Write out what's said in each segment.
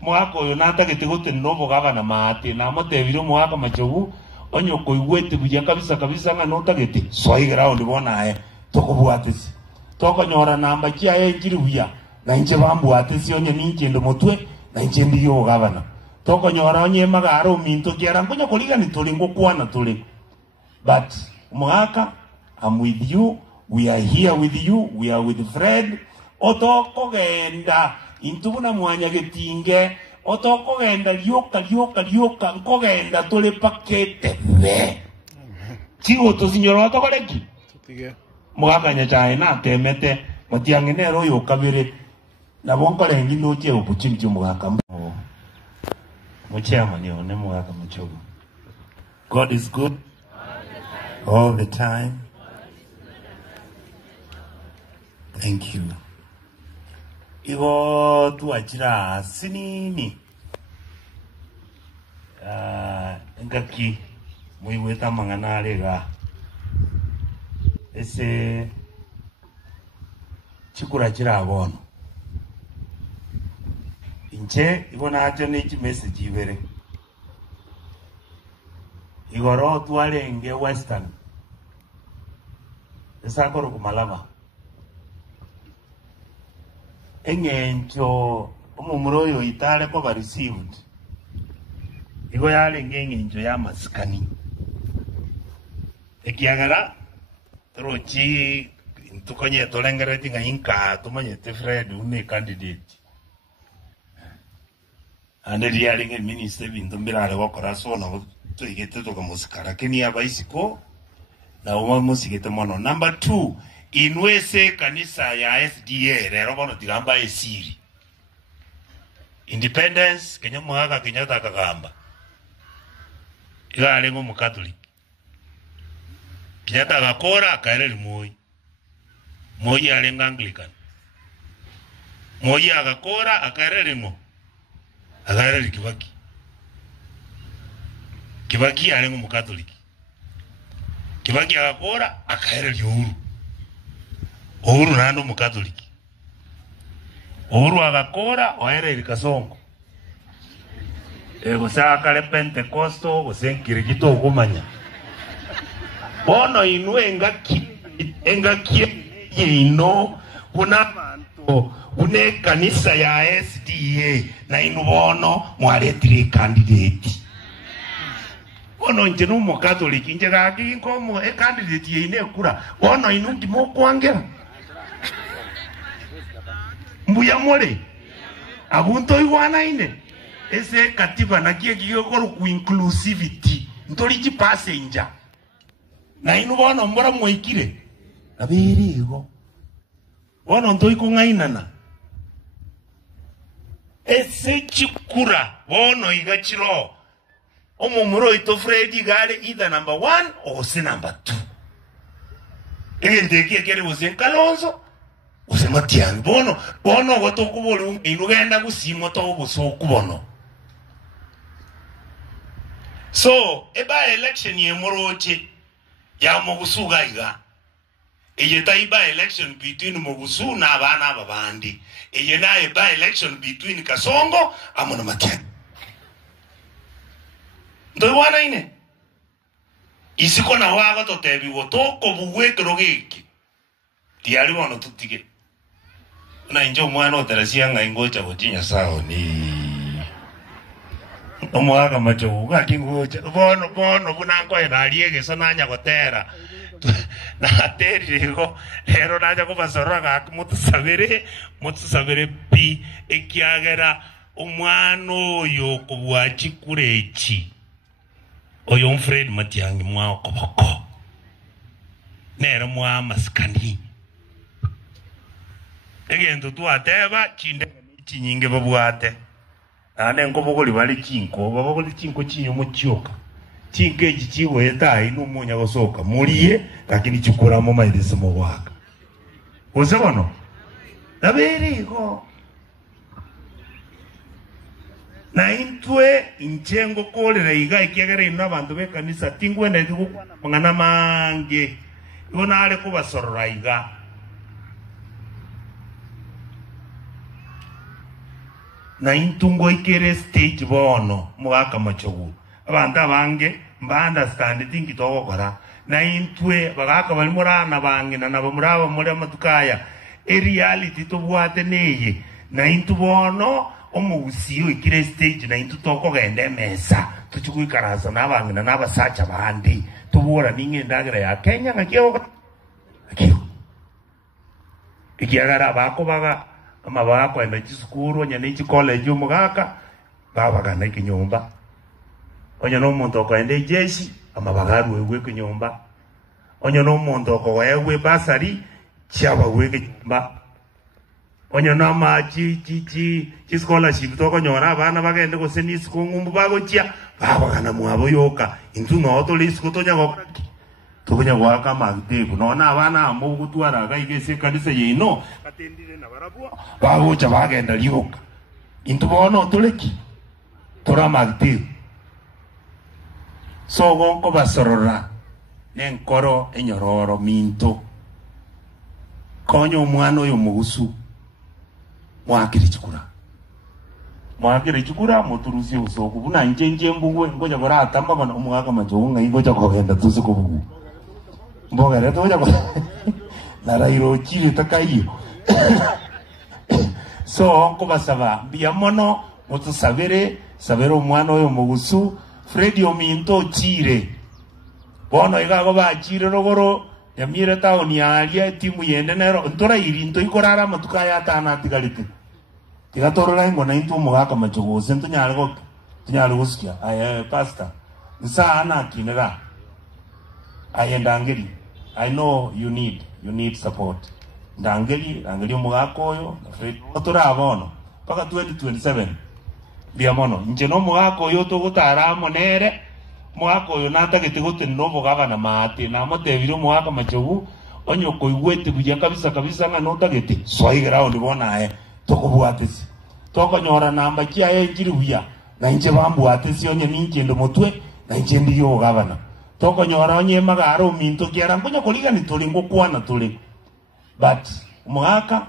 mwaka uyu natagite gutinda obogabana mate na motebire mwaka Machogu onyoko igwete buya kabisa kabisa nga notagite soigera undi bonae tokubwatisi tokonyora namba kia enjiri buya na inche bambwatisi onye ninchendo motwe na inche ndiyo obogabana tokonyora onye magaro minto kiara nkonya koliga ni tuli ngokwana tuli but mwaka I'm with you, we are here with you, we are with Fred otoko genda intubuna mwanya getinge otoko genda lyoka nkogenda tole pakete ve chigo tozinyoro otoko leki mwaka nyachae na temete matiangenero yo kabire na bonko lengi noche opuchinchi mwaka muchama ni one mwaka Machogu. God is good all the time. Thank you. Igo tuachira sinini ngaki muiweta mangana lega ese chikura chira abono inche ibona acho ni chi message ibere igoro tuarenge western esa koro kumalaba engencho omumuroyo itale ko ba received igo yale ngengencho ya maskani ekiagara trochi tukonye tolengere tinga inka tumanye te Fred une candidate ande yale nge minister bintumbira le wakora sona tuigete to kamusikara kini abaisiko na uwa musikete mono. Number 2 inwese kanisa ya SDA rero bono tigamba esiri independence kenya mwaka Kenyatta kagamba igale ngo mukatoliki Kenyatta gakora akaere Moi alenga Anglican Moi agakora akaere Kibaki alengo mukatoliki Kibaki agakora akaere Uhuru nando mukatoliki Uhuru agakora oere Kasongo ego sakale Pentecosto gosenkirigito okumanya bono inwe engaki ino kuna bantu une kanisa ya SDA na inu bono mwaletire candidate bono nje no mukatoliki nje gaki nkomo candidate ine kura bono inu ndimo kwangera mbuya mole abunto iwana ine ese katiba na kie kigokoro ku inclusivity ntori passenger na inu bono mbora moikire abirigo bono ntoi kungainana ese chikura bono igachiro omumuro ito Fred gare either number 1 or number 2 egende kere wosen Kalonzo usematian bono goto kubolo inugenda gusimo to buso kubono so eba election ye moroche ya mogusuga iga eye taiba election between mogusu na abana babandi eye na eba election between Kasongo amono matian ndo wana ine isiko na waga to tebi wotoko buwekero giki tiari wono tutige na injo mwana otarasia nga ingocha botinya sao ni omwaga Machogu gakingocha bono bunanko eraliege sonanya gotera na teriro ero naja kubasora ga mutusabere pi ekiagera omwana oyo kubwachi kurechi oyo Fred Matiangi mwa okoboko nero mwa maskani egento tuateba chinde chinyinge babwate ane nkobogoli bali chinko babogoli chinko chinyo mochioka chinke chichigo eta inu munya gosoka mulie lakini chikura mo maidese mo waka osekono naberigo na intwe inchengo kolera iga ikiagera ino abantu bekanisa tingwenda igukwana mangana mange ibona ale kubasorora iga na intungo ikere stage bono mugaka Machogu abantu abange mba understand tingi toko kora na intwe bagaka bali murana bange na nabamuraba muri amatukaya reality to bwate neye na intu bono omugusiyo ikire stage na intu toko gende mesa tuchikuikaraza nabange na nabasacha bandi tubura ninge ndagira ya Kenya ngakyo ikiagara bako baga amabako enda chisukuru nyane college umugaka baba kana ikinyumba onye no muntu okwende jeshi amabagaru wewe kinyumba onye no muntu okwewe basari chaba wewe kinyumba onye no chi scholarship to konyora abana bagende ko senis ko ngumbu bagochia baba kana mwabo yoka intu no to lisiko to nyago tukunya gwaka magdebu nona abana amo gutwara gaigese kanisa yino katendire na barabua bagocha bagenda lyoka intu bono tuleki tora magdebu so gonko basorora nenkoro enyororo minto konyo omwana oyo mugusu mwakiri chikura moturusi usoku buna njenje mbugwe ngoja gora atamba bana omugaka Machogu ngai ngoja kogenda tuzi kubugu mboga reto ngoja na rairo chiri takayo so onko basaba biamono motu sabere omwana oyo mugusu Freddy ominto chire bono igago ba chire rogoro yamire taon yalia timu yende nero ntora irinto ikorara matukaya atana tigalite tigatorora ngona into mugaka Machogu sento nyalgo skia ay pastor nsa ana kinera ay ndangeli I know you need support ndangeli mugaka oyo Freddy otora bono paka 2027 biamono nje no mugaka oyo to gutara monere mugaka oyo natagete gote no mugaka na mate na motebiro mugaka Machogu onyoko igwete buya kabisa nga notagete swaigira ondi bona tokubwatesi tokonyora namba kia enjiri buya na nje bambwatesi onye ninchendo motwe na nje ndiyo gavana tokonyora onye magaro minto kiara ngonya koliga ni tolingo kwana tole but mugaka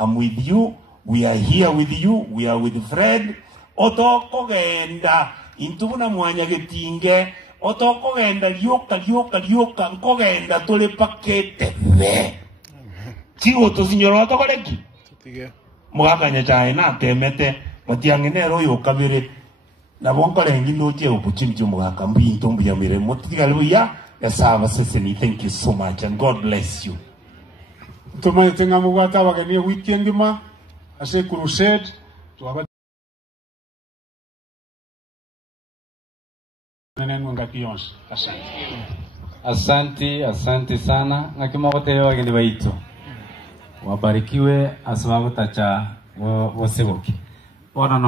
I'm with you, we are here with you, we are with Fred otoko genda intubuna mwanya getinge otoko genda lyoka nkogenda tole pakete be chigo to sinyoro otoko leki mugaka nyachae na temete matiangenero yo kabire na bonka lengi no che opuchimchi mugaka mbinto mbiyamire motigalbuya yasaba seseni. Thank you so much and God bless you. Tumaye tenga mugata bagani weekend ma ase crusade to Asante sana ngakimogote wageni baitu wabarikiwe asababu tacha waseboki.